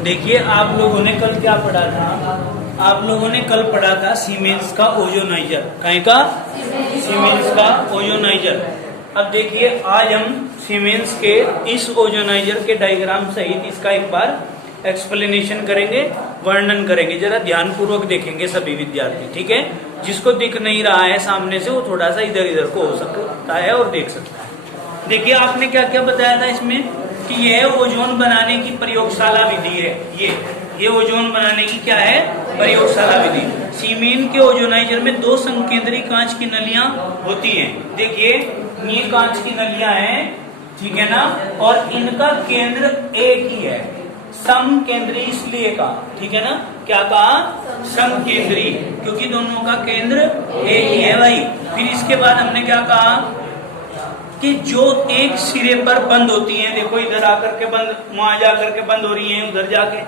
देखिए आप लोगों ने कल क्या पढ़ा था? आप लोगों ने कल पढ़ा था सीमेंस का ओजोनाइजर। कहीं का? सीमेंस का ओजोनाइजर। अब देखिए आज हम सीमेंस के इस ओजोनाइजर के डायग्राम सहित इसका एक बार एक्सप्लेनेशन करेंगे, वर्णन करेंगे। जरा ध्यान पूर्वक देखेंगे सभी विद्यार्थी, ठीक है? जिसको दिख नहीं रहा है सामने से वो थोड़ा सा इधर इधर को हो सकता है और देख सकता है। देखिए आपने क्या क्या बताया था इसमें कि यह ओजोन बनाने की प्रयोगशाला विधि है। ये ओजोन बनाने की क्या है? प्रयोगशाला विधि। सीमेन के ओजोनाइजर में दो संकेंद्री कांच की नलियां होती हैं। देखिए ये कांच की नलियां हैं, ठीक है ना? और इनका केंद्र एक ही है, समकेंद्री इसलिए कहा, ठीक है ना? क्या कहा? समकेंद्री, क्योंकि दोनों का केंद्र एक ही है भाई। फिर इसके बाद हमने क्या कहा कि जो एक सिरे पर बंद होती हैं, देखो इधर आकर के बंद, वहां जाकर के बंद हो रही हैं, उधर जाके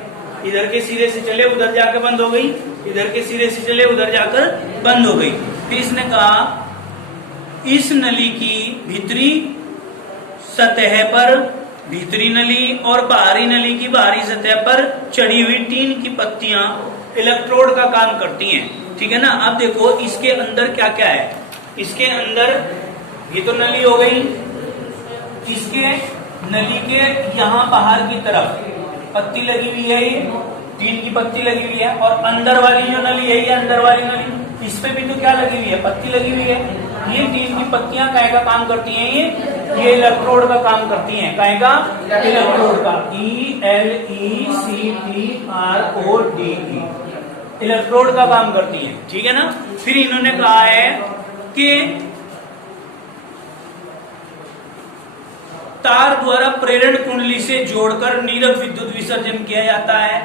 इधर के सिरे से चले उधर जाके बंद हो गई, इधर के सिरे से चले उधर जाकर बंद हो गई। फिर इसने कहा इस नली की भीतरी सतह पर भीतरी नली और बाहरी नली की बाहरी सतह पर चढ़ी हुई टीन की पत्तियां इलेक्ट्रोड का काम करती हैं, ठीक है ना? अब देखो इसके अंदर क्या क्या है। इसके अंदर ये तो नली हो गई, इसके नली के यहाँ बाहर की तरफ पत्ती लगी हुई है, ये टीन की पत्ती लगी हुई है। और अंदर वाली जो नली है, ये अंदर वाली नली, इस पे भी तो क्या लगी हुई है? पत्ती लगी हुई है। ये टीन की पत्तियां काहे का काम करती हैं? ये इलेक्ट्रोड का काम करती हैं। काहे का? इलेक्ट्रोड का। ELECTRODE, इलेक्ट्रोड का काम करती हैं, ठीक है ना? फिर इन्होंने कहा है कि तार द्वारा प्रेरण कुंडली से जोड़कर नीरव विद्युत विसर्जन किया जाता है।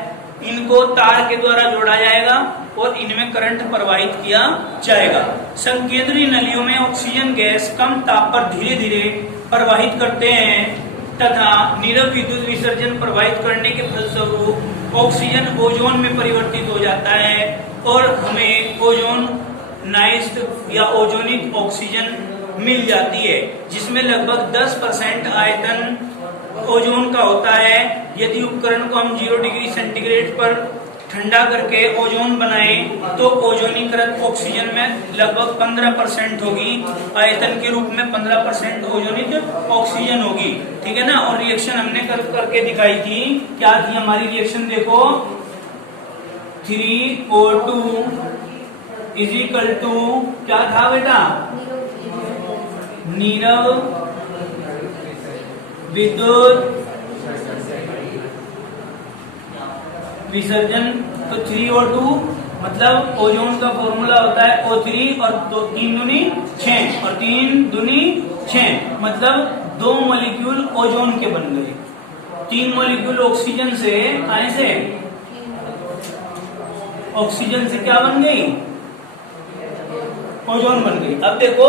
इनको तार के द्वारा जोड़ा जाएगा और इनमें करंट प्रवाहित किया जाएगा। संकेंद्री नलियों में ऑक्सीजन गैस कम ताप पर धीरे धीरे प्रवाहित करते हैं तथा नीरव विद्युत विसर्जन प्रवाहित करने के फलस्वरूप ऑक्सीजन ओजोन में परिवर्तित हो जाता है और हमें ओजोन नाइज्ड या ओजोनिक ऑक्सीजन मिल जाती है, जिसमें लगभग 10% आयतन ओजोन का होता है। यदि उपकरण को हम 0 डिग्री सेंटीग्रेड पर ठंडा करके ओजोन बनाएं तो ओजोनीकृत ऑक्सीजन में लगभग 15% होगी, आयतन के रूप में 15% ओजोनिक ऑक्सीजन होगी, ठीक है ना? और रिएक्शन हमने करके दिखाई थी। क्या थी हमारी रिएक्शन? देखो 3O2 = क्या था बेटा? नीरव विद्युत विसर्जन। तो 3O2 मतलब ओजोन का फॉर्मूला होता है O3 और 3 दूनी 6 और 3 दूनी 6, मतलब 2 मॉलिक्यूल ओजोन के बन गए। 3 मॉलिक्यूल ऑक्सीजन से, कहां से? ऑक्सीजन से क्या बन गई? ओजोन बन गई। अब देखो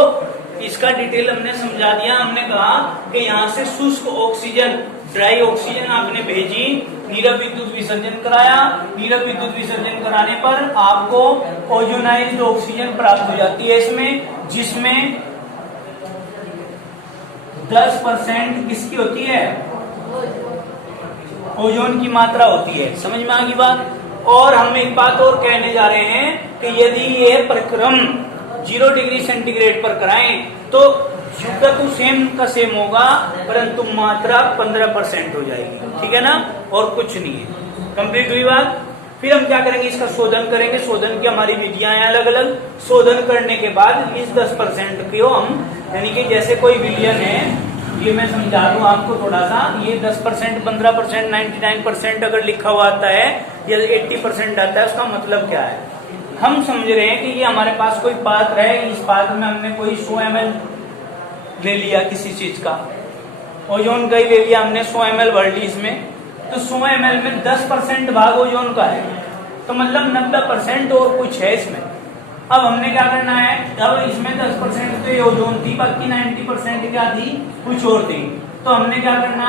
इसका डिटेल हमने समझा दिया। हमने कहा कि यहाँ से शुष्क ऑक्सीजन, ड्राई ऑक्सीजन आपने भेजी, नीरव विद्युत विसर्जन कराया। नीरव विद्युत विसर्जन कराने पर आपको ओजोनाइज्ड ऑक्सीजन प्राप्त हो जाती है इसमें, जिसमें 10% किसकी होती है? ओजोन की मात्रा होती है। समझ में आ गई बात? और हम एक बात और कहने जा रहे हैं कि यदि यह प्रक्रम 0 डिग्री सेंटीग्रेड पर कराएं तो युग्म तो सेम का सेम होगा, परंतु मात्रा 15% हो जाएगी, ठीक है ना? और कुछ नहीं है। कंप्लीट हुई बात? फिर हम क्या करेंगे? इसका शोधन करेंगे। शोधन की हमारी विधियां हैं अलग अलग। शोधन करने के बाद इस 10% को हम, यानी कि जैसे कोई विलयन है, ये मैं समझा दूं आपको थोड़ा सा। ये 10%, 15%, 99% अगर लिखा हुआ आता है या 80% आता है, उसका मतलब क्या है? हम समझ रहे हैं कि ये हमारे पास कोई पात्र है, इस पात्र में हमने कोई 100 ml ले लिया किसी चीज का, ओजोन का ही ले लिया हमने, 100 ml भर ली इसमें। तो 100 ml में 10% भाग ओजोन का है, तो मतलब 90% और कुछ है इसमें। अब हमने क्या करना है? अब इसमें 10% तो ये ओजोन थी, बाकी 90% क्या थी? कुछ और थी। तो हमने क्या करना?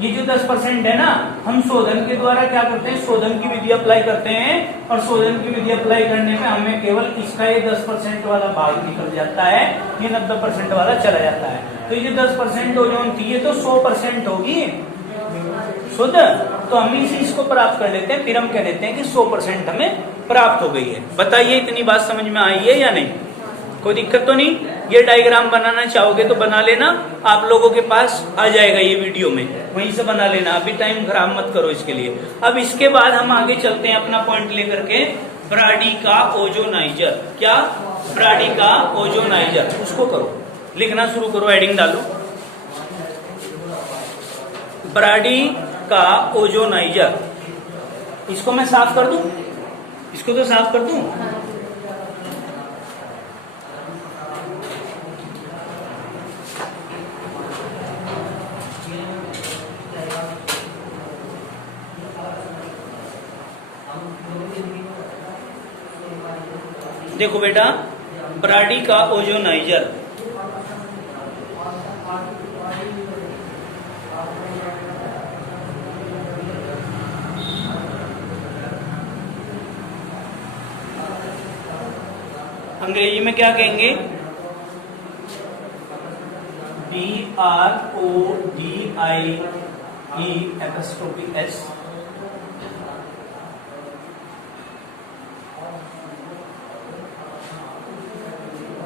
ये जो 10% है ना, हम शोधन के द्वारा क्या करते हैं? शोधन की विधि अप्लाई करते हैं और शोधन की विधि अप्लाई करने में हमें केवल इसका ये 10% वाला भाग निकल जाता है, ये 90% वाला चला जाता है। तो ये जो 10% ओजोन थी ये तो 100% होगी, शुद्ध, तो हम इसी इसको प्राप्त कर लेते हैं, फिर हम कह देते हैं कि 100% हमें प्राप्त हो गई है। बताइए इतनी बात समझ में आई है या नहीं? कोई दिक्कत तो नहीं? ये डायग्राम बनाना चाहोगे तो बना लेना, आप लोगों के पास आ जाएगा ये वीडियो में, वहीं से बना लेना, अभी टाइम खराब मत करो इसके लिए। अब इसके बाद हम आगे चलते हैं अपना पॉइंट लेकर के, ब्राडी का ओजोनाइजर। क्या? ब्राडी का ओजोनाइजर, उसको करो, लिखना शुरू करो, हेडिंग डालो, ब्राडी का ओजोनाइजर। इसको मैं साफ कर दूं, इसको तो साफ कर दूं। देखो बेटा, ब्राडी का ओजोनाइजर, अंग्रेजी में क्या कहेंगे? BRODIE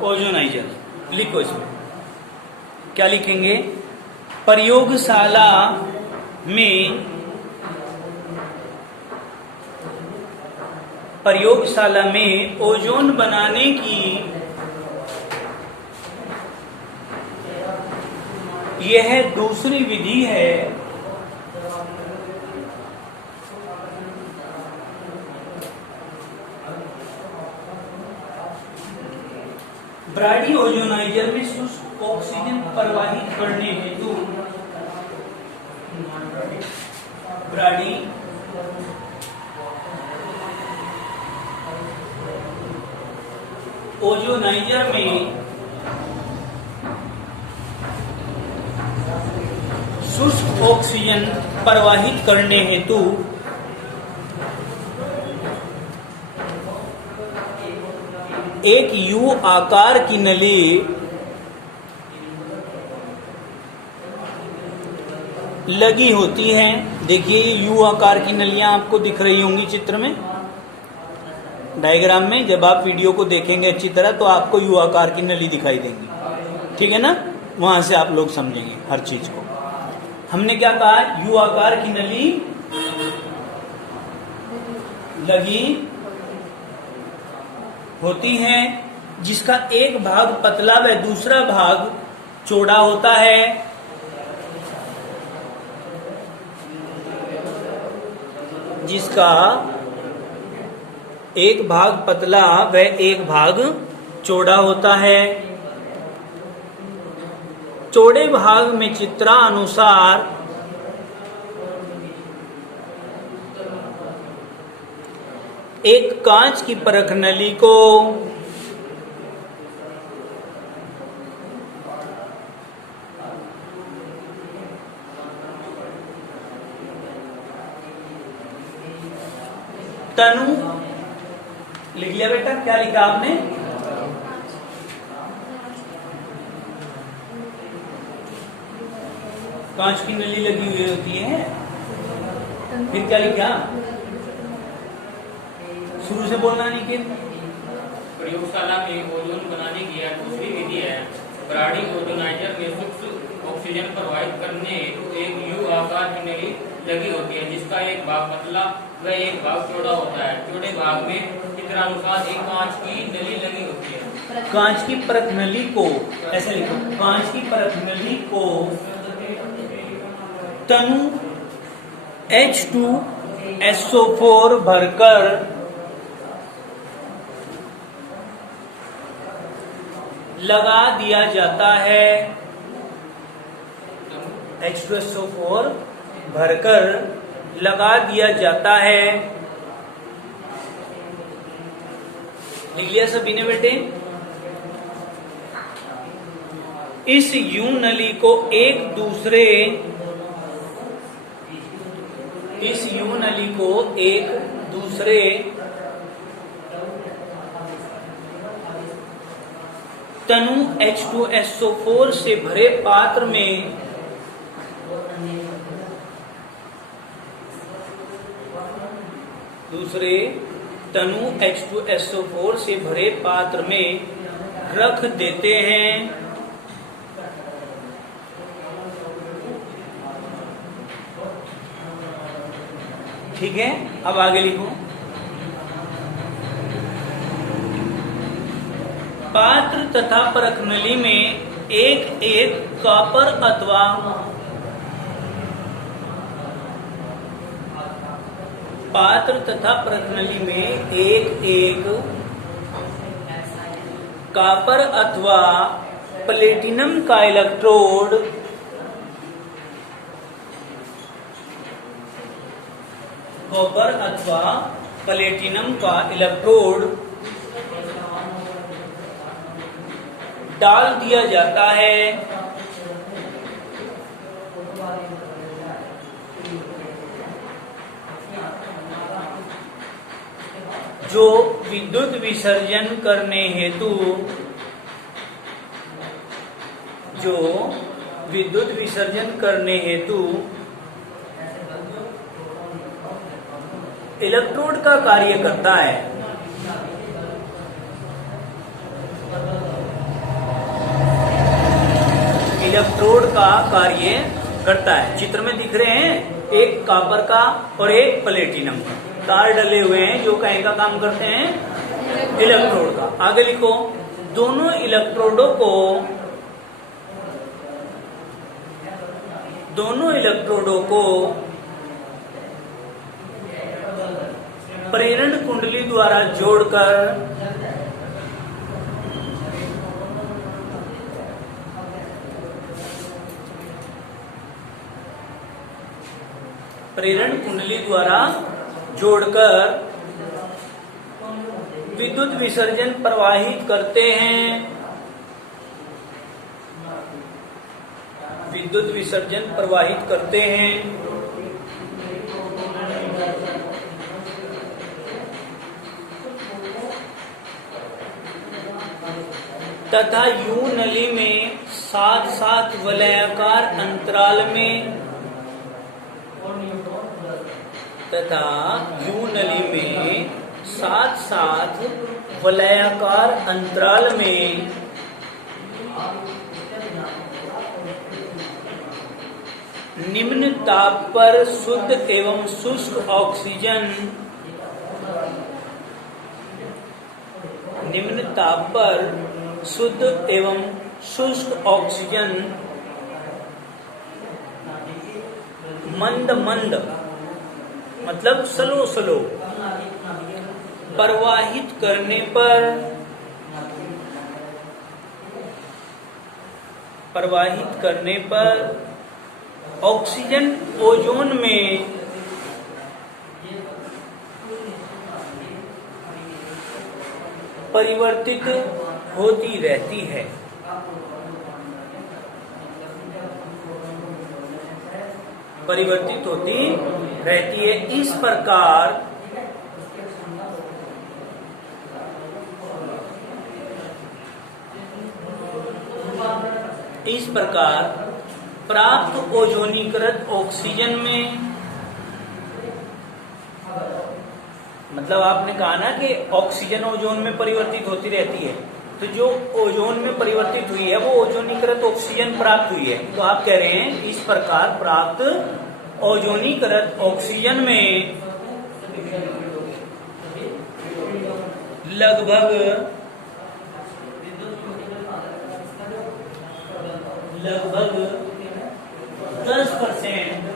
ozonizer. लिखो इसमें क्या लिखेंगे? प्रयोगशाला में ओजोन बनाने की यह दूसरी विधि है ब्राडी ओजोनाइजर में शुष्क ऑक्सीजन प्रवाहित करने हेतु ब्राडी ओजोनाइजर में शुष्क ऑक्सीजन प्रवाहित करने हेतु एक यू आकार की नली लगी होती है। देखिए ये यू आकार की नलियां आपको दिख रही होंगी चित्र में, डायग्राम में। जब आप वीडियो को देखेंगे अच्छी तरह तो आपको यू आकार की नली दिखाई देंगी, ठीक है ना? वहां से आप लोग समझेंगे हर चीज को। हमने क्या कहा? यू आकार की नली लगी होती है जिसका एक भाग पतला व दूसरा भाग चौड़ा होता है। जिसका एक भाग पतला व एक भाग चौड़ा होता है। चौड़े भाग में चित्रानुसार एक कांच की परख नली को तनु, लिख लिया बेटा? क्या लिखा आपने? कांच की नली लगी हुई होती है, फिर क्या लिखा? शुरू से बोलना निखिल। प्रयोगशाला में ओजोन बनाने की यह दूसरी विधि है। ब्राडी ओजोनाइजर में सूक्ष्म ऑक्सीजन प्रवाहित करने हेतु एक यू आकार की नली लगी होती है जिसका एक भाग पतला व एक भाग चौड़ा होता है। चौड़े भाग में चित्रानुसार एक कांच की नली लगी होती है। कांच की परख नली को, ऐसे लिखो, कांच की परख नली को तनु H2SO4 भरकर लगा दिया जाता है। H2SO4 भरकर लगा दिया जाता है। लिख लिया सभी ने बेटे? इस यू नली को एक दूसरे तनु H2SO4 से भरे पात्र में दूसरे तनु H2SO4 से भरे पात्र में रख देते हैं। ठीक है, अब आगे लिखो। पात्र तथा परखनली में एक एक कॉपर अथवा पात्र तथा परखनली में एक एक कॉपर अथवा प्लेटिनम का इलेक्ट्रोड कॉपर अथवा प्लेटिनम का इलेक्ट्रोड डाल दिया जाता है। जो विद्युत विसर्जन करने हेतु इलेक्ट्रोड का कार्य करता है। इलेक्ट्रोड का कार्य करता है। चित्र में दिख रहे हैं एक कॉपर का और एक प्लेटिनम का तार डले हुए हैं जो कहीं का काम करते हैं, इलेक्ट्रोड का। आगे लिखो, दोनों इलेक्ट्रोडों को प्रेरण कुंडली द्वारा जोड़कर विद्युत विसर्जन प्रवाहित करते हैं। तथा यू नली में साथ साथ वलयाकार अंतराल में निम्न ताप पर शुद्ध एवं शुष्क ऑक्सीजन मंद मंद मतलब स्लो स्लो प्रवाहित करने पर ऑक्सीजन ओजोन में परिवर्तित होती रहती है। इस प्रकार प्राप्त ओजोनीकृत ऑक्सीजन में, मतलब आपने कहा ना कि ऑक्सीजन ओजोन में परिवर्तित होती रहती है, तो जो ओजोन में परिवर्तित हुई है वो ओजोनीकृत ऑक्सीजन प्राप्त हुई है। तो आप कह रहे हैं इस प्रकार प्राप्त ओजोनीकृत ऑक्सीजन में लगभग 10%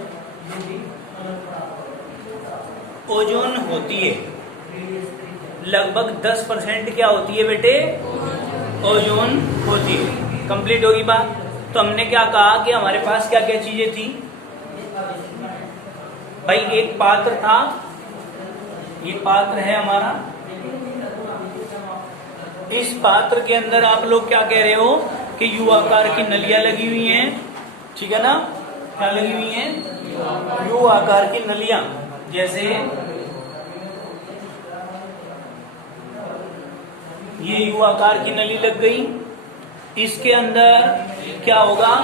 ओजोन होती है। लगभग 10% क्या होती है बेटे? ओजोन होती है। कंप्लीट होगी बात। तो हमने क्या कहा कि हमारे पास क्या क्या चीजें थी भाई। एक पात्र था, ये पात्र है हमारा। इस पात्र के अंदर आप लोग क्या कह रहे हो कि यू आकार की नलियां लगी हुई हैं, ठीक है ना? क्या लगी हुई हैं? यू आकार की नलियां। जैसे ये यू आकार की नली लग गई, इसके अंदर क्या होगा?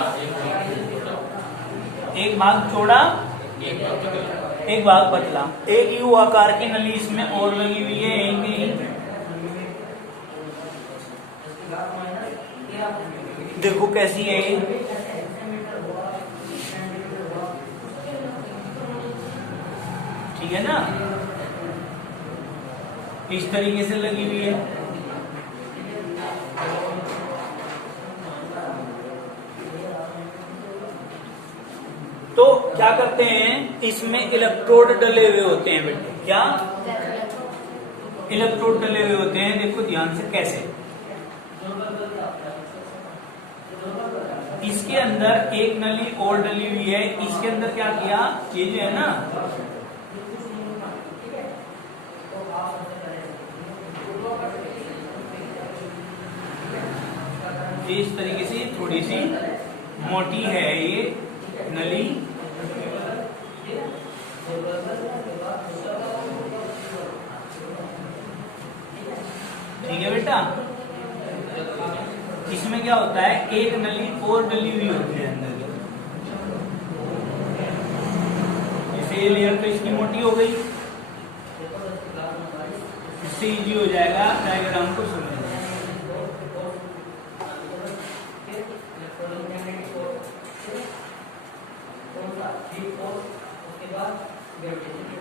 एक भाग चौड़ा एक भाग पतला, एक यू आकार की नली इसमें और लगी हुई है एक देखो कैसी है ये, ठीक है ना, इस तरीके से लगी हुई है। तो क्या करते हैं, इसमें इलेक्ट्रोड डले हुए होते हैं बेटे, क्या इलेक्ट्रोड डले हुए होते हैं। देखो ध्यान से कैसे, इसके अंदर एक नली और डली हुई है, इसके अंदर क्या किया, ये जो है ना इस तरीके से थोड़ी सी मोटी है ये नली, ठीक है बेटा। इसमें क्या होता है, एक नली और डली हुई होती है अंदर, जैसे ये लेयर तो इसकी मोटी हो गई, इससे इजी हो जाएगा डायग्राम को समझना।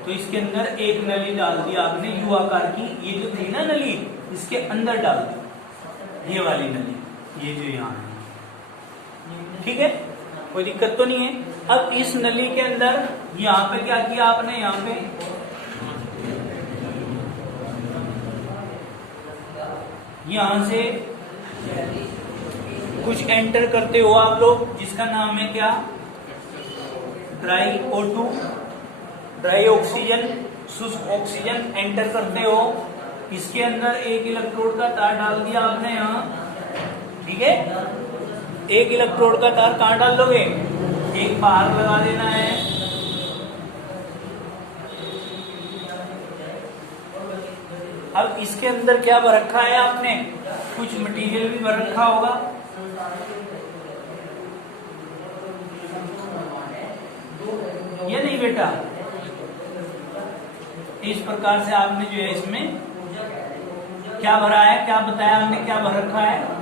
तो इसके अंदर एक नली डाल दी आपने यू आकार की, ये जो थी ना नली इसके अंदर डाल दी, ये वाली नली, ये जो यहाँ है, ठीक है, कोई दिक्कत तो नहीं है। अब इस नली के अंदर यहाँ पे क्या किया आपने, यहाँ पे यहाँ से कुछ एंटर करते हो आप लोग, जिसका नाम है क्या, ड्राई O2, ड्राई ऑक्सीजन, शुष्क ऑक्सीजन एंटर करते हो। इसके अंदर एक इलेक्ट्रोड का तार डाल दिया आपने यहाँ, ठीक है, एक इलेक्ट्रोड का तार कहाँ डाल लोगे, एक बाहर लगा देना है, अब इसके अंदर क्या भर रखा है आपने, कुछ मटेरियल भी भर रखा होगा, ये नहीं बेटा, इस प्रकार से आपने जो है इसमें क्या भरा है, क्या बताया हमने, क्या भर रखा है,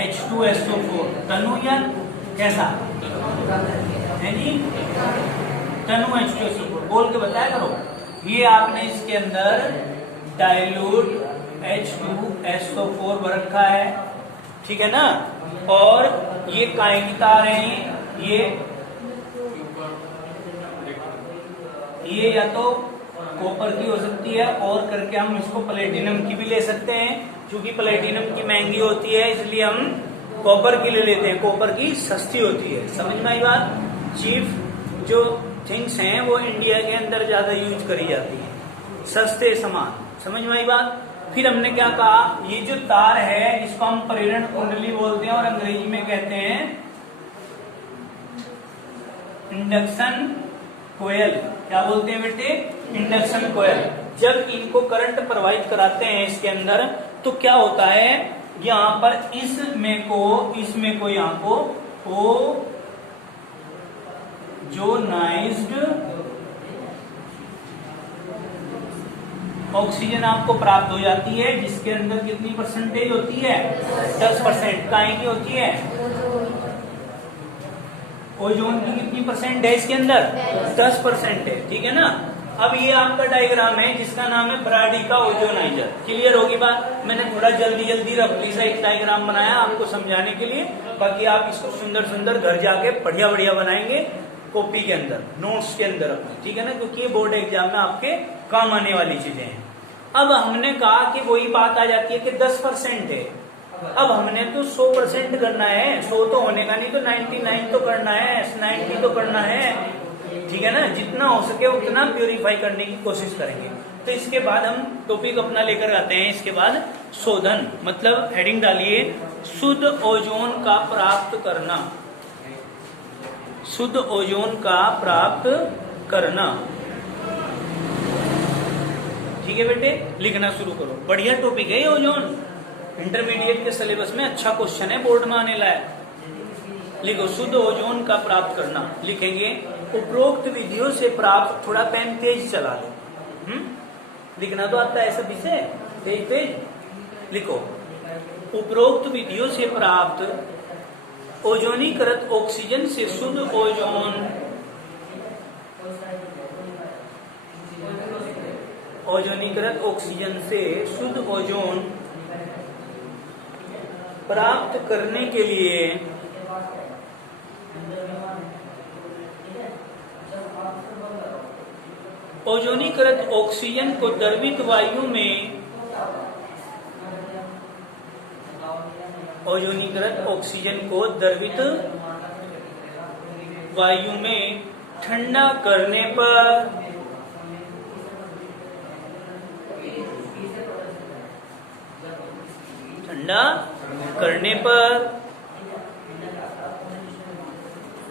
H2SO4 तनु या कैसा है जी, तनु H2SO4 बोल के बताया करो। ये आपने इसके अंदर डाइल्यूट H2SO4 भर रखा है, ठीक है ना, और ये काय की तार है, ये या तो कॉपर की हो सकती है, और करके हम इसको प्लेटिनम की भी ले सकते हैं, क्योंकि प्लेटिनम की महंगी होती है इसलिए हम कॉपर की ले लेते हैं, कॉपर की सस्ती होती है। समझ में आई बात, चीफ जो थिंग्स हैं वो इंडिया के अंदर ज्यादा यूज करी जाती है, सस्ते सामान, समझ में आई बात। फिर हमने क्या कहा, ये जो तार है इसको हम प्रेरण कुंडली बोलते हैं और अंग्रेजी में कहते हैं इंडक्शन कोयल। क्या बोलते हैं बेटे, इंडक्शन कोयल। जब इनको करंट प्रवाहित कराते हैं इसके अंदर तो क्या होता है, यहाँ पर इसमें को यहाँ को जोनाइज्ड ऑक्सीजन आपको प्राप्त हो जाती है, जिसके अंदर कितनी परसेंटेज होती है, 10%। काहे की होती है, ओजोन की कितनी परसेंट है इसके अंदर, 10% है, ठीक है ना। अब ये आपका डायग्राम है जिसका नाम है ब्राडी का ओजोनाइजर। क्लियर होगी बात, मैंने थोड़ा जल्दी रफली सा एक डायग्राम बनाया आपको समझाने के लिए, बाकी आप इसको सुंदर घर जाके बढ़िया बनाएंगे कॉपी के अंदर, नोट्स के अंदर अपने, ठीक है ना, क्योंकि ये बोर्ड एग्जाम में आपके काम आने वाली चीजें हैं। अब हमने कहा कि वही बात आ जाती है कि 10% है, अब हमने तो 100% करना है, 100 तो होने का नहीं तो 99 तो करना है, 90 तो करना है, ठीक है ना। जितना हो सके उतना प्यूरिफाई करने की कोशिश करेंगे। तो इसके बाद हम टॉपिक अपना लेकर आते हैं, इसके बाद शोधन, मतलब हेडिंग डालिए शुद्ध ओजोन का प्राप्त करना, शुद्ध ओजोन का प्राप्त करना, ठीक है बेटे, लिखना शुरू करो। बढ़िया टॉपिक है ये ओजोन, इंटरमीडिएट के सिलेबस में अच्छा क्वेश्चन है, बोर्ड में आने लायक। लिखो शुद्ध ओजोन का प्राप्त करना, लिखेंगे उपरोक्त विधियों से प्राप्त, थोड़ा पेन तेज चला लो, लिखना तो आता है सभी से, तेज तेज लिखो। उपरोक्त विधियों से प्राप्त ओजोनीकृत ऑक्सीजन से शुद्ध ओजोन, ओजोनीकृत ऑक्सीजन से शुद्ध ओजोन प्राप्त करने के लिए ओजोनीकृत ऑक्सीजन को द्रवित वायु में, ओजोनीकृत ऑक्सीजन को द्रवित वायु में ठंडा करने पर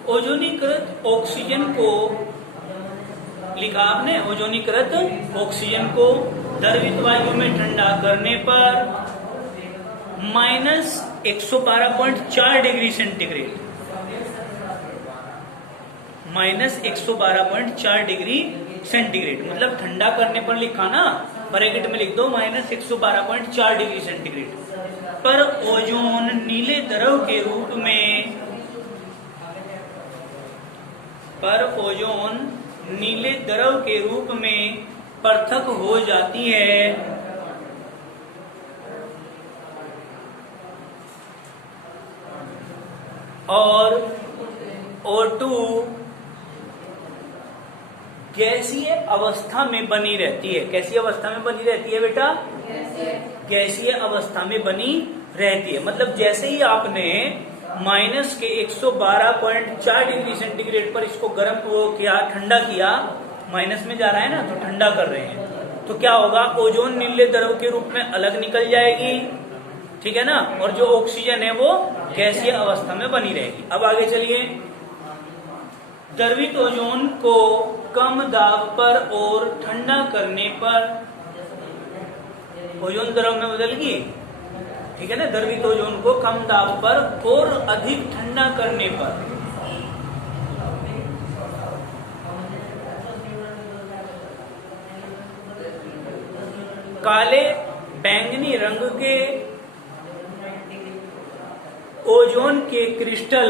ओजोनीकृत ऑक्सीजन को, लिखा आपने, ओजोनीकृत ऑक्सीजन को द्रवित वायु में ठंडा करने पर -112.4 डिग्री सेंटीग्रेड, -112.4 डिग्री सेंटीग्रेड, मतलब ठंडा करने पर लिखा ना, ब्रैकेट में लिख दो -112.4 डिग्री सेंटीग्रेड पर ओजोन नीले द्रव के रूप में, पर ओजोन नीले द्रव के रूप में पृथक हो जाती है और O2 गैसीय अवस्था में बनी रहती है। कैसी अवस्था में बनी रहती है बेटा? गैसीय अवस्था में बनी रहती है। मतलब जैसे ही आपने माइनस के 112.4 डिग्री सेंटीग्रेड पर इसको गर्म किया, ठंडा किया, माइनस में जा रहा है ना, तो ठंडा कर रहे हैं, तो क्या होगा, ओजोन नीले द्रव के रूप में अलग निकल जाएगी, ठीक है ना, और जो ऑक्सीजन है वो गैसीय अवस्था में बनी रहेगी। अब आगे चलिए, द्रवित ओजोन को कम दाब पर और ठंडा करने पर ओजोन द्रव में बदल गई, ठीक है ना, द्रवित ओजोन को कम दाब पर और अधिक ठंडा करने पर काले बैंगनी रंग के ओजोन के क्रिस्टल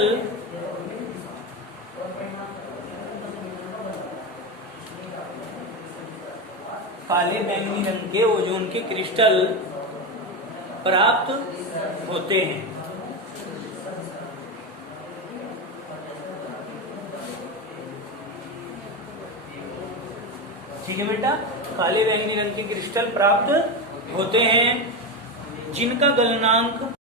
काले बैंगनी रंग के ओजोन के क्रिस्टल प्राप्त होते हैं। ठीक है बेटा, काले बैंगनी रंग के क्रिस्टल प्राप्त होते हैं जिनका गलनांक